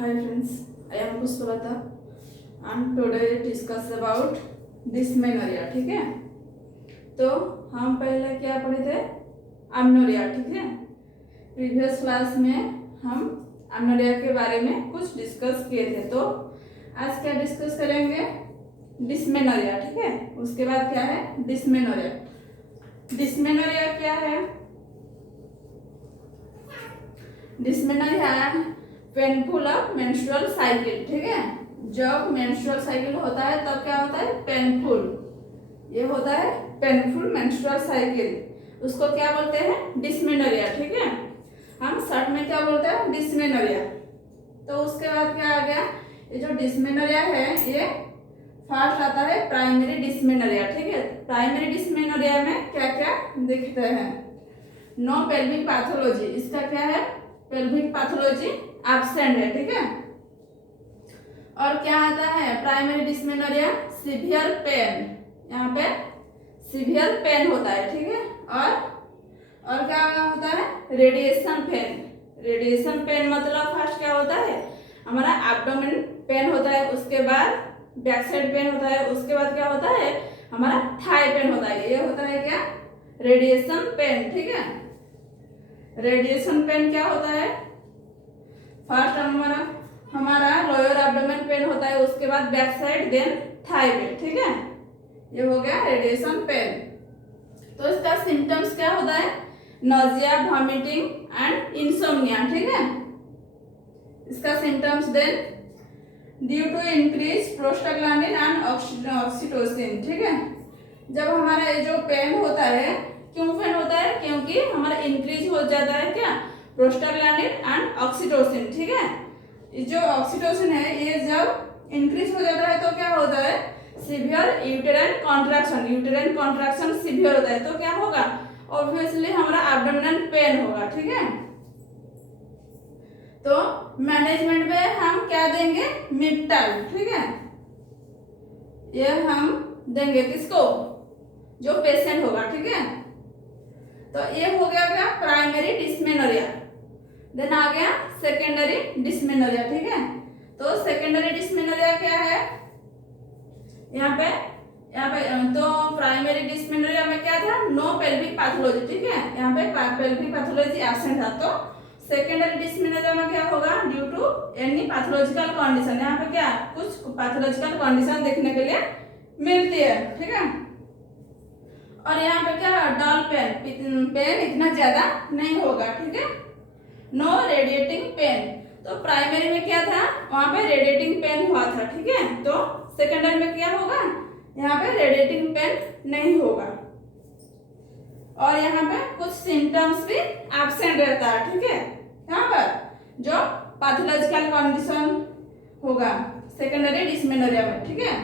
Hi friends, I am Pushpalata and today discuss about dysmenorrhea. ठीक है, तो हम पहले क्या पढ़े थे? एमनोरिया. ठीक है, प्रीवियस क्लास में हम एमनोरिया के बारे में कुछ डिस्कस किए थे. तो आज क्या डिस्कस करेंगे? डिस्मेनोरिया. ठीक है, उसके बाद क्या है? डिस्मेनोरिया. डिस्मेनोरिया क्या है? Dysmenorrhoea painful of menstrual cycle. ठीक है, जब मेंस्ट्रुअल साइकिल होता है तब क्या होता है? पेनफुल. ये होता है पेनफुल मेंस्ट्रुअल साइकिल. उसको क्या बोलते हैं? डिस्मेनोरिया. ठीक है, हम शॉर्ट में क्या बोलते हैं? डिस्मेनोरिया. तो उसके बाद क्या आ गया? ये जो डिस्मेनोरिया है ये फर्स्ट आता है प्राइमरी डिस्मेनोरिया. ठीक है, प्राइमरी डिस्मेनोरिया में क्या क्या दिखते हैं? No pelvic pathology. इसका क्या है? पेल्विक पैथोलॉजी एब्सेंट है. ठीक है, और क्या आता है प्राइमरी डिस्मेनोरिया? Severe pain. यहाँ पे सीवियर पेन होता है. ठीक है, और क्या होता है? Radiation pain. रेडिएशन पेन मतलब फर्स्ट क्या होता है? हमारा एब्डोमेन पेन होता है, उसके बाद बैक साइड पेन होता है, उसके बाद क्या होता है? हमारा थाई पेन होता है. ये होता है क्या? Radiation pain. ठीक है, रेडिएशन पेन क्या होता है? फर्स्ट हमारा लोअर एब्डोमेन पेन होता है, उसके बाद back side, then thigh pain. ठीक है, ये हो गया रेडिएशन पेन. तो इसका सिम्टम्स क्या होता है? Nausea, vomiting and insomnia. ठीक है, इसका symptoms then due to increase prostaglandin and oxytocin. ठीक है, जब हमारा ये जो पेन होता है, क्यों पेन होता है? क्योंकि हमारा इंक्रीज हो जाता है क्या? Prostaglandin and oxytocin. ठीक है, जो ऑक्सीटोसिन है ये जब इंक्रीज हो जाता है तो क्या होता है? Severe uterine contraction. Uterine contraction severe होता है तो क्या होगा? ऑब्वियसली हमारा एब्डोमिनल पेन होगा. ठीक है, तो मैनेजमेंट में हम क्या देंगे? मिप्टाल. ठीक है, ये हम देंगे किसको? जो पेशेंट होगा. ठीक है, तो ये हो गया क्या? Primary dysmenorrhoea. देन आ गया सेकेंडरी डिस्मेनोरिया. ठीक है, तो सेकेंडरी डिस्मेनोरिया क्या है? यहाँ पे तो प्राइमरी डिस्मेनोरिया में क्या था? No pelvic pathology. ठीक है, यहाँ पे पेल्विक पैथोलॉजी एब्सेंट था. तो सेकेंडरी डिस्मेनोरिया में क्या होगा? Due to any pathological condition. यहाँ पे क्या कुछ पैथोलॉजिकल कंडीशन देखने के लिए मिलती है. ठीक है, और यहाँ पे क्या? डल पेन इतना ज्यादा नहीं होगा. ठीक है, नो रेडिएटिंग पेन. तो प्राइमरी में क्या था? वहां पे रेडिएटिंग पेन हुआ था. ठीक है, तो सेकेंडरी में क्या होगा? यहाँ पे रेडिएटिंग पेन नहीं होगा, और यहाँ पे कुछ सिम्टम्स भी एब्सेंट रहता है. ठीक है, यहाँ पर जो पैथोलॉजिकल कंडीशन होगा सेकेंडरी डिस्मेनोरिया में. ठीक है,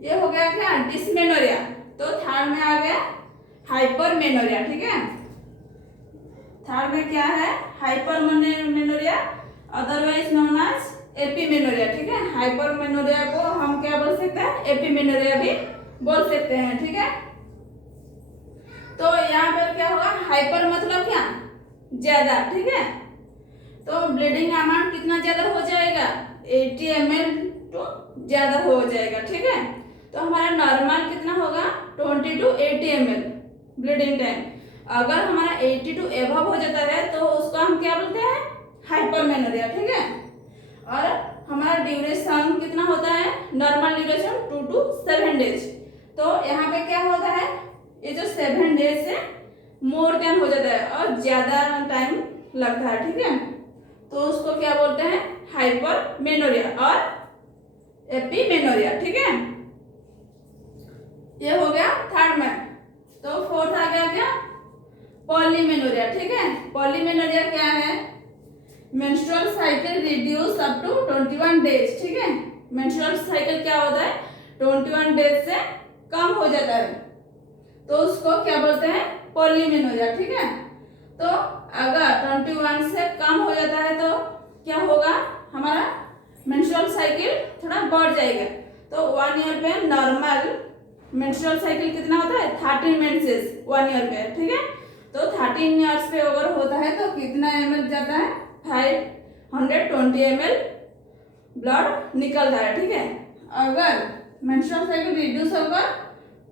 ये हो गया क्या? डिस्मेनोरिया. तो थर्ड में आ गया हाइपरमेनोरिया. ठीक है, थर्ड में क्या है? हाइपरमेनोरिया, अदरवाइज नोन एज एपिमेनोरिया. ठीक है, हाइपरमेनोरिया को हम क्या बोल सकते हैं? एपिमेनोरिया भी बोल सकते हैं. ठीक है, तो यहाँ पर क्या होगा? हाइपर मतलब क्या? ज्यादा. ठीक है, तो ब्लीडिंग अमाउंट कितना ज्यादा हो जाएगा? 80 ml तो ज्यादा हो जाएगा. ठीक है, तो हमारा नॉर्मल कितना होगा? 20 to 80 ml ब्लीडिंग टाइम. अगर हमारा 80 to एबव हो जाता है तो उसको हम क्या बोलते हैं? हाइपरमेनोरिया. ठीक है, और हमारा ड्यूरेशन कितना होता है? Normal duration 2 to 7 days. तो यहाँ पे क्या होता है? ये जो 7 days से मोर देन हो जाता है और ज्यादा टाइम लगता है. ठीक है, तो उसको क्या बोलते हैं? हाइपरमेनोरिया और एपिमेनोरिया. ठीक है, ये हो गया थर्ड में. तो फोर्थ आ गया क्या? पॉलीमेनोरिया. ठीक है, पॉलीमेनोरिया क्या है? Menstrual cycle reduce up to 21 days. ठीक है, मेंस्ट्रुअल साइकिल क्या होता है? 21 days से कम हो जाता है, तो उसको क्या बोलते हैं? पॉलीमेनोरिया. ठीक है, तो अगर 21 से कम हो जाता है तो क्या होगा? हमारा मेंस्ट्रुअल साइकिल थोड़ा बढ़ जाएगा. तो 1 ईयर पे नॉर्मल मेंस्ट्रुअल साइकिल कितना होता है? 13 मेंसेस 1 ईयर पे. ठीक है, तो 13 ईयर्स पे ओवर होता है तो कितना ml जाता है? 520 ml ब्लड निकलता है, ठीक है। अगर मेंस्ट्रुअल साइकिल रिड्यूस होकर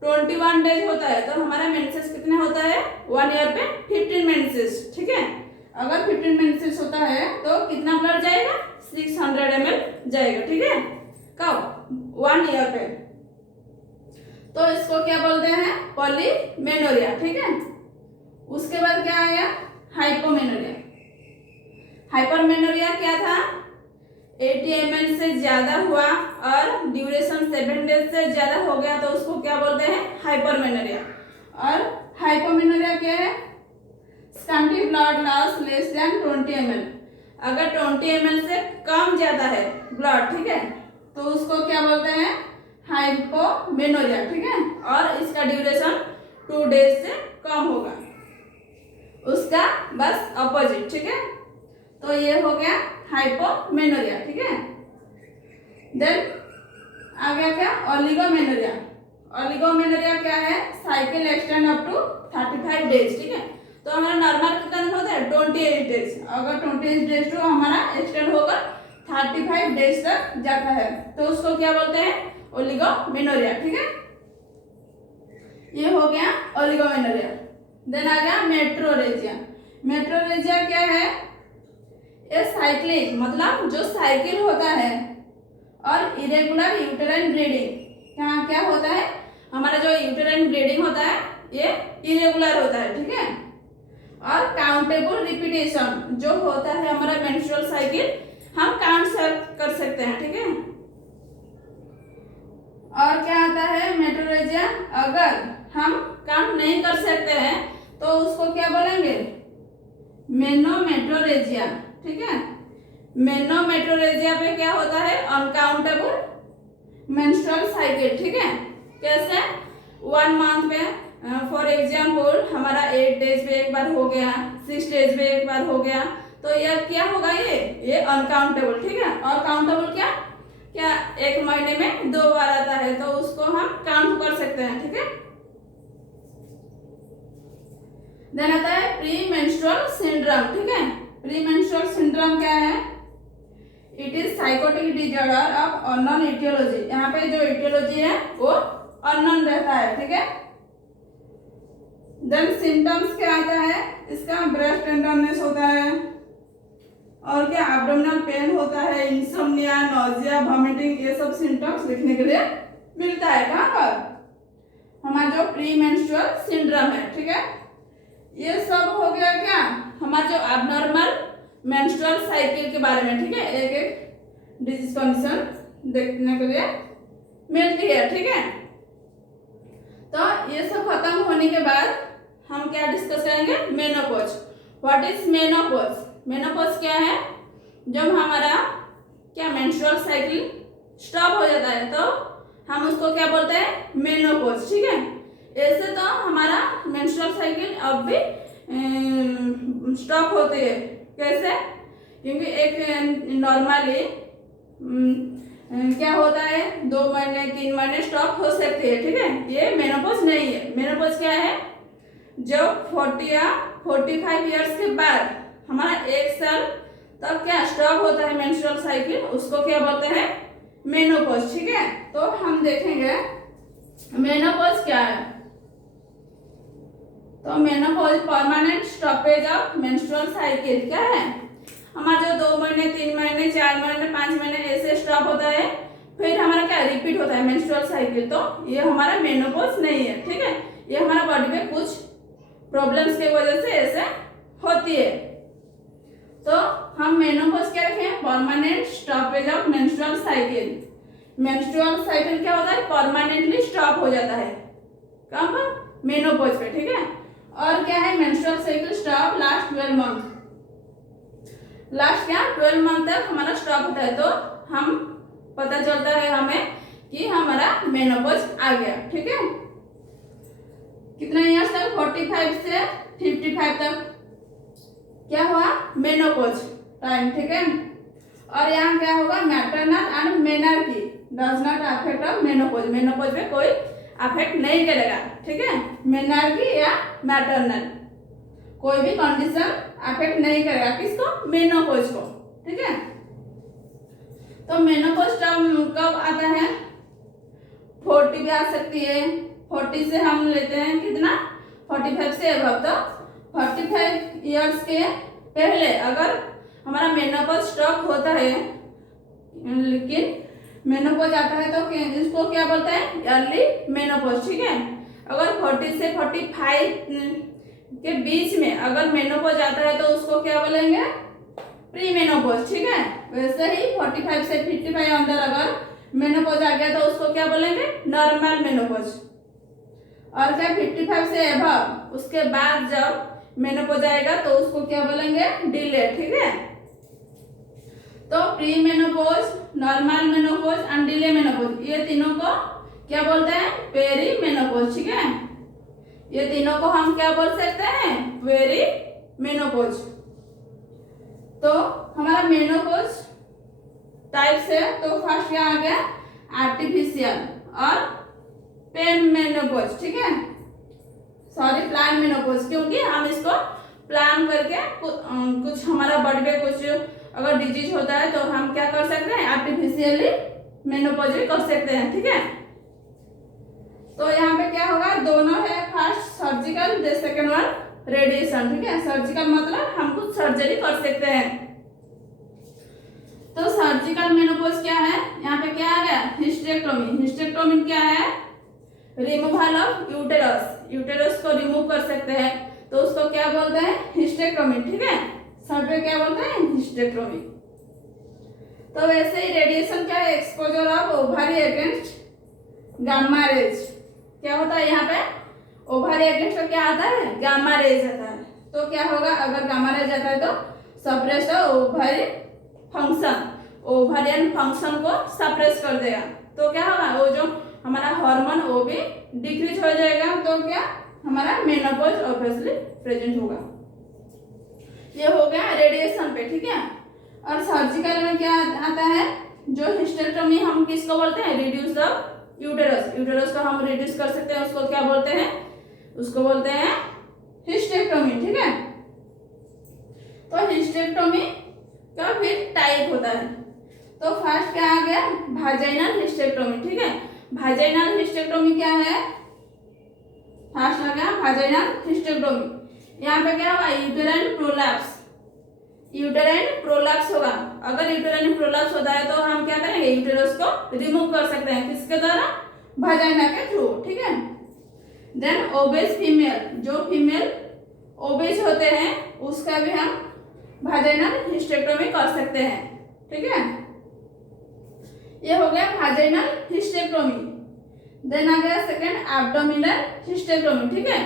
21 डेज होता है तो हमारा मेंसेस कितने होता है 1 ईयर पे 15 मेंसेस, ठीक है। अगर 15 मेंसेस होता है तो कितना ब्लड जाएगा 600 ml जाएगा, ठीक है। कब 1 ईयर पे। तो इसको क्या बोलते हैं पॉलीमेनोरिया, ठीक है। उसके बाद क्या आया हाइपोमेनोरिया। हाइपरमेनोरिया क्या था 80 ml से ज्यादा हुआ और ड्यूरेशन 7 डेज से ज्यादा हो गया तो उसको क्या बोलते हैं हाइपरमेनोरिया। और हाइपोमेनोरिया क्या है scanty blood loss less than 20 ml। अगर 20 ml से कम ज्यादा है ब्लड, ठीक है, तो उसको क्या बोलते हैं हाइपोमेनोरिया, ठीक है। और इसका ड्यूरेशन 2 डेज से कम होगा, उसका बस अपोजिट, ठीक है। तो ये हो गया हाइपोमेनोरिया, ठीक है। देन आ गया क्या ओलिगोमेनोरिया। ओलिगोमेनोरिया क्या है cycle extend up to 35 days, ठीक है। तो हमारा नॉर्मल कितना दिन होता है 28 डेज। अगर 28 डेज तो हमारा एक्सटेंड होकर 35 डेज तक जाता है तो उसको क्या बोलते हैं ओलिगोमेनोरिया, ठीक है। ये हो गया ओलिगोमेनोरिया। देन आ गया मेट्रोरेजिया। मेट्रोरेजिया क्या है ये साइक्लिक मतलब जो साइकिल होता है और इरेगुलर यूटेराइन ब्लीडिंग। यहाँ क्या होता है हमारा जो यूटेराइन ब्लीडिंग होता है ये इरेगुलर होता है, ठीक है। और काउंटेबल रिपीटेशन जो होता है हमारा मेंस्ट्रुअल साइकिल हम काउंट कर सकते हैं, ठीक है। और क्या आता है मेट्रोरेजिया अगर हम काउंट नहीं कर सकते हैं तो उसको क्या बोलेंगे मेनोमेट्रोरेजिया, ठीक है। मेनोमेट्रोरेजिया पे क्या होता है अनकाउंटेबल मेंस्ट्रुअल साइकिल, ठीक है। कैसे 1 मंथ में फॉर एग्जाम्पल हमारा 8 डेज पे एक बार हो गया 6 डेज पे एक बार हो गया तो यह क्या होगा ये अनकाउंटेबल, ठीक है। और काउंटेबल क्या क्या 1 महीने में 2 बार आता है तो उसको हम काउंट कर सकते हैं, ठीक है। देन आता है प्री मेंस्ट्रुअल सिंड्रोम, ठीक है। प्री मेंस्ट्रुअल सिंड्रोम क्या है it is psychotic disorder of unknown aetiology. यहाँ पे जो इटियोलॉजी है वो अननोन रहता है, ठीक है। देन सिम्टम्स क्या आता है इसका ब्रेस्ट टेंडरनेस होता है और क्या एब्डोमिनल पेन होता है इंसोम्निया नोजिया वॉमिटिंग ये सब सिम्टम्स लिखने के लिए मिलता है कहाँ पर हमारा जो प्री मेंस्ट्रुअल सिंड्रोम है, ठीक है। ये सब हो गया क्या हमारा जो एबनॉर्मल मेंस्ट्रुअल साइकिल के बारे में, ठीक है। एक एक डिजीज कंडीशन देखने के लिए मिलती है, ठीक है। तो ये सब खत्म होने के बाद हम क्या डिस्कस करेंगे menopause. What is menopause. Menopause क्या है जब हमारा क्या मेंस्ट्रुअल साइकिल स्टॉप हो जाता है तो हम उसको क्या बोलते हैं मेनोपॉज, ठीक है। ऐसे तो हमारा मेंस्ट्रुअल साइकिल अब भी स्टॉप होती है कैसे क्योंकि एक नॉर्मली क्या होता है 2 महीने 3 महीने स्टॉप हो सकती है, ठीक है। ये मेनोपॉज नहीं है। मेनोपॉज क्या है जब 40 या 45 इयर्स के बाद हमारा 1 साल तक क्या स्टॉप होता है मेंस्ट्रुअल साइकिल उसको क्या बोलते हैं मेनोपॉज, ठीक है। तो हम देखेंगे मेनोपॉज क्या है। तो menopause permanent stoppage of menstrual cycle क्या है हमारा जो 2 महीने 3 महीने 4 महीने 5 महीने ऐसे स्टॉप होता है फिर हमारा क्या रिपीट होता है मेंस्ट्रुअल साइकिल। तो ये हमारा मेनोपॉज नहीं है, ठीक है। ये हमारा बॉडी में कुछ प्रॉब्लम्स की वजह से ऐसे होती है। तो हम मेनोपॉज क्या रखें permanent stoppage of menstrual cycle. Menstrual cycle क्या होता है परमानेंटली स्टॉप हो जाता है कब मेनोपॉज पे, ठीक है। और क्या है menstrual cycle stop last 12 month. Last क्या 12 मंथ तक हमारा स्टॉप होता है तो हम पता चलता है हमें कि हमारा मेनोपॉज आ गया, ठीक है। कितना ईयर्स तक 45 से 55 तक क्या हुआ मेनोपॉज टाइम, ठीक है। और यहाँ क्या होगा maternal and menarche does not affect menopause. Menopause में कोई अफेक्ट नहीं करेगा, ठीक है। मेनर्की या मैटरनल कोई भी कंडीशन अफेक्ट नहीं करेगा किसको मेनोपॉज को, ठीक है। तो मेनोपॉज कब आता है? 40 भी आ सकती है। 40 से हम लेते हैं कितना? 45 से अबव। तो 45 ईयर्स के पहले अगर हमारा मेनोपॉज स्टॉप होता है, लेकिन मेनोपॉज आता है तो इसको क्या बोलते हैं? Early menopause. ठीक है, अगर 40 से 45 के बीच में अगर मेनोपॉज आता है तो उसको क्या बोलेंगे? Pre menopause. ठीक है, वैसे ही 45 से 55 अंदर अगर मेनोपॉज आ गया तो उसको क्या बोलेंगे? Normal menopause. और क्या 55 से अबव उसके बाद जब मेनोपॉज आएगा तो उसको क्या बोलेंगे? डिले। ठीक है, तो pre menopause, normal menopause and delay menopause, ये तीनों को क्या बोलते हैं? Peri menopause. ठीक है, ये तीनों को हम क्या बोल सकते हैं? Peri menopause. तो हमारा मेनोपॉज टाइप से तो फर्स्ट क्या आ गया? आर्टिफिशियल और पेन मेनोपॉज। ठीक है, सॉरी प्लान मेनोपॉज, क्योंकि हम इसको प्लान करके कुछ हमारा बॉडी पे कुछ अगर डिजीज होता है तो हम क्या कर सकते हैं? आर्टिफिशियली मेनोपॉज भी कर सकते हैं। ठीक है, तो यहाँ पे क्या होगा? दोनों है, first surgical, the second one radiation. ठीक है, सर्जिकल मतलब हम कुछ सर्जरी कर सकते हैं। तो सर्जिकल मेनोपॉज क्या है? यहाँ पे क्या आ गया? हिस्टेक्टोमी। हिस्टेक्टोमी क्या है? Removal of uterus. यूटेरस को रिमूव कर सकते हैं तो उसको क्या बोलते हैं? हिस्टेक्टोमी। ठीक है, शॉर्ट में क्या बोलते हैं? हिस्टेक्टोमी। तो वैसे ही रेडिएशन क्या है? Exposure of ovary against gamma rays. क्या होता है यहाँ पे? ओवरी अगेंस्ट क्या आता है? गामा रेज आता है। तो क्या होगा? अगर गामा रेज आता है तो suppress ovary function, ovarian function को सप्रेस कर देगा। तो क्या होगा? वो जो हमारा हार्मोन वो भी डिक्रीज हो जाएगा। तो क्या हमारा मेनोपॉज ऑब्वियसली प्रेजेंट होगा। ये हो गया रेडिएशन पे। ठीक है, और सर्जिकल में क्या आता है? जो हिस्टेक्टोमी हम किसको बोलते हैं? Reduce the uterus. यूटेरस को हम रिड्यूस कर सकते हैं, उसको क्या बोलते हैं? उसको बोलते हैं हिस्टेक्टोमी। ठीक है, तो हिस्टेक्टोमी का फिर टाइप होता है। तो फर्स्ट क्या आ गया? वाजाइनल हिस्टेक्टोमी। ठीक है, वाजाइनल हिस्टेक्टोमी क्या है? फर्स्ट आ गया वाजाइनल हिस्टेक्टोमी। यहाँ पे क्या होगा? Uterine prolapse. यूटेराइन प्रोलैप्स होगा। अगर यूटेराइन प्रोलैप्स होता है तो हम क्या करेंगे? यूटेरस को रिमूव कर सकते हैं। किसके द्वारा? वाजाइना के थ्रू। ठीक है, देन ओबेस फीमेल, जो फीमेल ओबेस होते हैं उसका भी हम वाजाइनल हिस्टेक्टोमी कर सकते हैं। ठीक है, ये हो गया वाजाइनल हिस्टेक्टोमी। देन आ गया सेकंड एब्डोमिनल हिस्टेक्टोमी। ठीक है,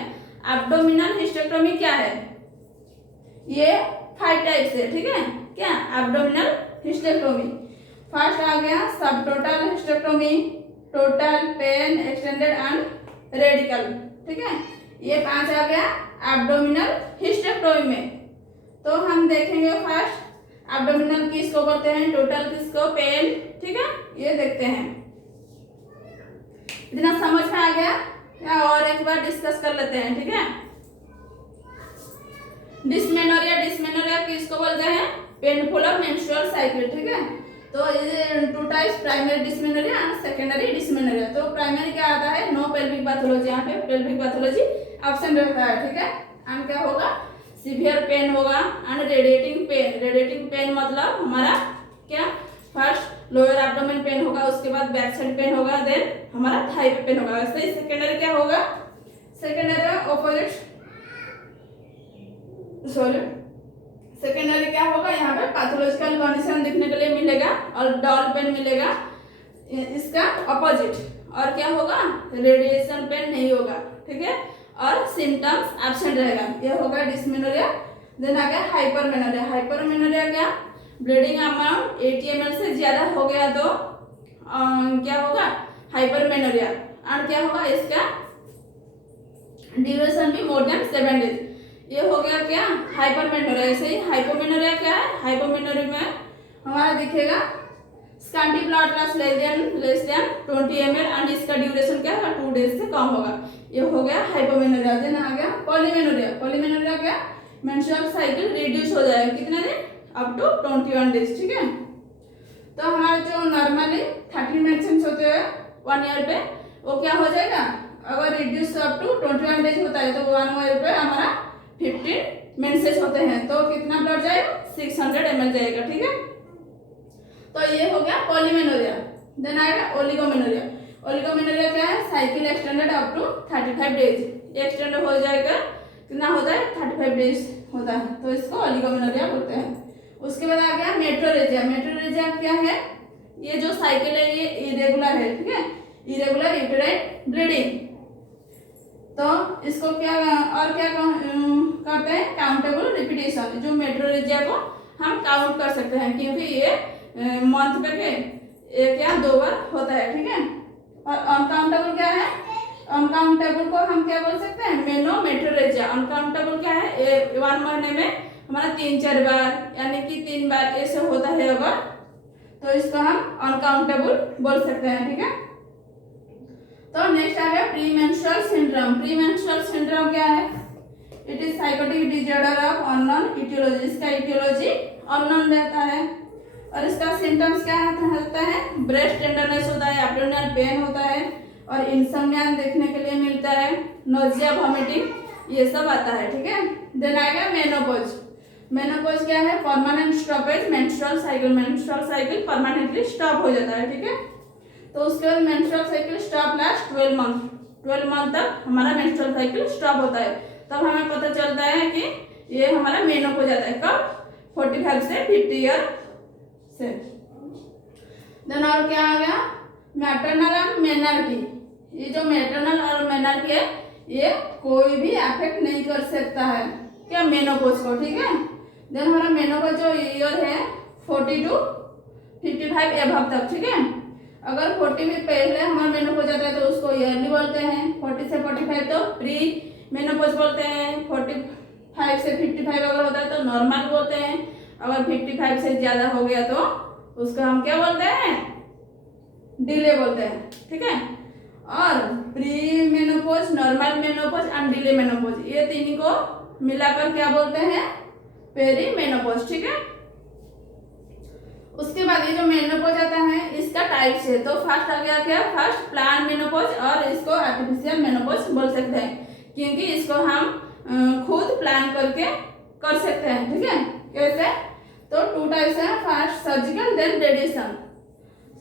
एब्डोमिनल हिस्टेक्टोमी क्या है? ये 5 टाइप्स है। ठीक है, क्या? Abdominal hysterectomy. फर्स्ट आ गया सब total hysterectomy, total, pan, extended and radical. ठीक है, ये 5 आ गया एब्डोमिनल हिस्टेक्टोमी में। तो हम देखेंगे फर्स्ट एब्डोमिनल किसको बोलते हैं, टोटल किसको, पेन। ठीक है, ये देखते हैं। इतना समझ में आ गया या और एक बार डिस्कस कर लेते हैं। ठीक है, डिस्मेनोरिया, डिस्मेनोरिया किसको बोलते हैं? पेनफुल और मेंस्ट्रुअल साइकिल। ठीक है, तो ये 2 टाइप्स, प्राइमरी डिस्मेनोरिया और सेकेंडरी डिस्मेनोरिया। तो प्राइमरी क्या आता है? नो पेल्विक पैथोलॉजी, यहाँ पे पेल्विक पैथोलॉजी एब्सेंट रहता है। ठीक है, एंड क्या होगा? सीवियर पेन होगा and radiating pain. Radiating pain मतलब हमारा क्या? फर्स्ट लोअर एब्डोमेन पेन होगा, उसके बाद बैक साइड पेन होगा, देन हमारा थाई पे पेन होगा। वैसे ही सेकेंडरी क्या होगा? सेकेंडरी ऑपोजिट, सॉरी, सेकेंडरी क्या होगा? यहाँ पे पैथोलॉजिकल कंडीशन देखने के लिए मिलेगा और डॉल पेन मिलेगा, इसका अपोजिट। और क्या होगा? रेडिएशन पेन नहीं होगा। ठीक है, और सिम्टम्स एब्सेंट रहेगा। यह होगा डिस्मेनोरिया। देन आ गया हाइपरमेनोरिया। हाइपरमेनोरिया क्या? ब्लीडिंग अमाउंट 80 ml से ज्यादा हो गया तो क्या होगा? हाइपरमेनोरिया। और क्या होगा? इसका ड्यूरेशन भी मोर देन 7 days। ये हो गया क्या? हाइपरमेनोरिया। ऐसे ही हाइपोमेनोरिया क्या है? हाइपोमेनोरिया में हमारा दिखेगा scanty blood loss less than 20 ml and इसका ड्यूरेशन क्या है? 2 days से कम होगा। ये हो गया हाइपोमेनोरिया। देन आ गया पॉलीमेनोरिया। पॉलीमेनोरिया क्या? मेंस्ट्रुअल साइकिल रिड्यूस हो जाएगा कितने दिन? Up to 21 days। ठीक है, तो हमारे जो नॉर्मली 30 मेंसेस होते हैं 1 ईयर पे, वो क्या हो जाएगा, अगर रिड्यूस अप टू 21 डेज होता है तो 1 ईयर पे हमारा 15 मेंसेस होते हैं, तो कितना ब्लड जाएगा, 600 ml जाएगा, ठीक है। तो ये हो गया पॉलीमेनोरिया। देन आएगा ओलिगोमेनोरिया। ओलिगोमेनोरिया क्या है, cycle extended up to 35 days, extend हो जाएगा, कितना होता है, 35 डेज होता है, तो इसको ओलिगोमेनोरिया बोलते हैं। उसके बाद आ गया मेट्रोरेजिया। मेट्रोरेजिया क्या है, ये जो साइकिल है ये इरेगुलर है, ठीक है, इरेगुलर यूटेराइन ब्लीडिंग। तो इसको क्या और क्या करते हैं, काउंटेबल रिपीटेशन। जो मेट्रोरेजिया को हम काउंट कर सकते हैं, क्योंकि ये मंथ पे एक या 2 बार होता है, ठीक है। और अनकाउंटेबल क्या है, अनकाउंटेबल को हम क्या बोल सकते हैं, मेनोमेट्रोरेजिया। अनकाउंटेबल क्या है, 1 महीने में हमारा 3-4 बार यानी कि 3 बार ऐसे होता है अगर, तो इसको हम अनकाउंटेबल बोल सकते हैं, ठीक है। तो नेक्स्ट आ गया प्रीमेंस्ट्रुअल सिंड्रोम। प्रीमेंस्ट्रुअल सिंड्रोम क्या है, it is psychotic disorder of unknown aetiology. इसका इटियोलॉजी अननोन रहता है और इसका सिम्टम्स क्या होता है, ब्रेस्ट टेंडरनेस होता है, एब्डोमिनल पेन होता है और इंसोम्निया देखने के लिए मिलता है, नोजिया, वॉमिटिंग, ये सब आता है, ठीक है। देन आएगा मेनोपॉज। मेनोपॉज क्या है, permanent stoppage menstrual cycle. Menstrual cycle permanently stop हो जाता है, ठीक है। तो उसके बाद menstrual cycle stop last 12 month. 12 month तक हमारा मेंस्ट्रुअल साइकिल स्टॉप होता है, तब हमें पता चलता है कि ये हमारा मेनोपॉज आता है, कब, 45 से 50 ईयर से। देन और क्या आ गया, मैटरनल एंड मेनार्की। ये जो मैटरनल और मेनार्की है ये कोई भी अफेक्ट नहीं कर सकता है क्या, मेनोपॉज को, ठीक है। देन हमारा मेनोपॉज जो ईयर है 40 to 55 एबव तक, ठीक है। अगर 40 में पहले हमारा मेनोपॉज आता है तो उसको ईयरली बोलते हैं, 40 से 45 तो प्री मेनोपॉज बोलते हैं, 45 से 55 अगर होता है तो नॉर्मल बोलते हैं, अगर 55 से ज्यादा हो गया तो उसको हम क्या बोलते हैं, डिले बोलते हैं, ठीक है। और pre menopause, normal menopause and delay menopause, ये तीन को मिलाकर क्या बोलते हैं, पेरी मेनोपॉज, ठीक है। उसके बाद ये जो मेनोपॉज आता है इसका टाइप्स है, तो फर्स्ट आ गया क्या, फर्स्ट प्लान मेनोपॉज और इसको आर्टिफिशियल मेनोपॉज बोल सकते हैं, क्योंकि इसको हम खुद प्लान करके कर सकते हैं, ठीक है। कैसे, तो 2 टाइप्स है, फर्स्ट सर्जिकल देन रेडिएशन।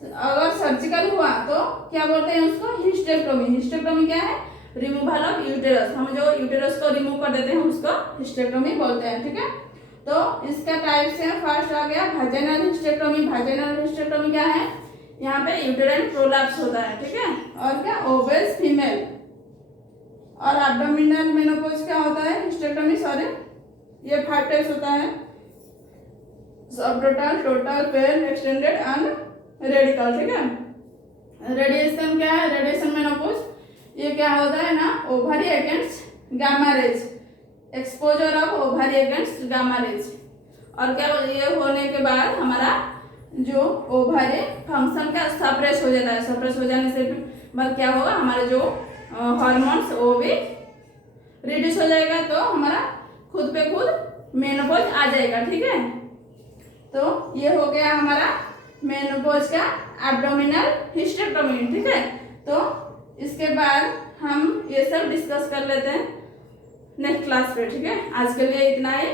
अगर सर्जिकल हुआ तो क्या बोलते हैं उसको, हिस्टेक्टोमी। हिस्टेक्टोमी क्या है, रिमूवल ऑफ यूटेरस, हम जो यूटेरस को रिमूव कर देते हैं उसको हिस्टेक्टोमी बोलते हैं, ठीक है। तो इसका टाइप्स है, फर्स्ट आ गया वाजाइनल हिस्टेक्टोमी। वाजाइनल हिस्टेक्टोमी क्या है, यहाँ पे यूटेराइन प्रोलैप्स होता है, ठीक है। और क्या, ओबेस फीमेल। और एब्डोमिनल मेनोपॉज क्या होता है, हिस्टेक्टोमी, सॉरी, ये 5 टाइप्स होता है, subtotal, total, pan, extended and radical, ठीक है। रेडिएशन क्या है, रेडिएशन मेनोपॉज, ये क्या होता है ना, ovary against gamma rays, exposure of ovary against gamma rays. और क्या, ये होने के बाद हमारा जो ओवरी फंक्शन का सप्रेस हो जाता है, सप्रेस हो जाने से बाद क्या होगा, हमारे जो हार्मोन्स वो भी रिड्यूस हो जाएगा, तो हमारा खुद पे खुद मेनोपॉज आ जाएगा, ठीक है। तो ये हो गया हमारा मेनोपॉज का एब्डोमिनल हिस्टेक्टोमी, ठीक है। तो इसके बाद हम ये सब डिस्कस कर लेते हैं नेक्स्ट क्लास पे, ठीक है। आज के लिए इतना ही।